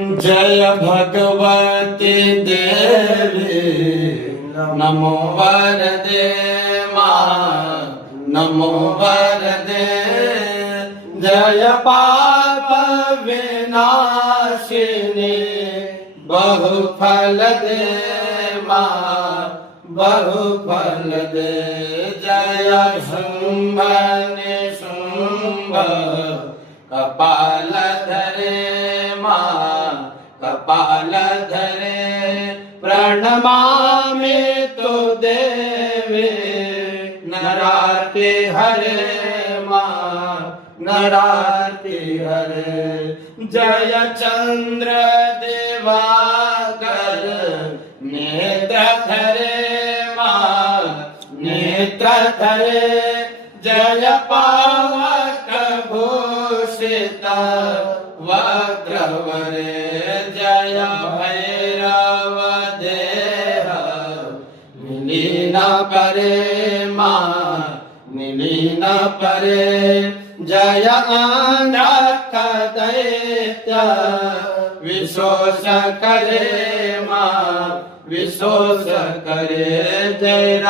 जय भगवती देवी नमो वरदे माँ नमो वरदे जय पाप विनाशिनी बहुफल दे माँ बहुफल दे जय शुंभ निशुंभ कपाल धरे माँ कपाल धरे प्रणमामि तो देवी नराति हरे माँ नराति हरे जय चंद्र दिवाकर नेत्र धरे माँ नेत्र धरे जय पावक भूषित वक्रवरे जय भैरव देह निलीन करे माँ निलीन करे जय आंधक दैत्य विशोष करे माँ विशोष करे जय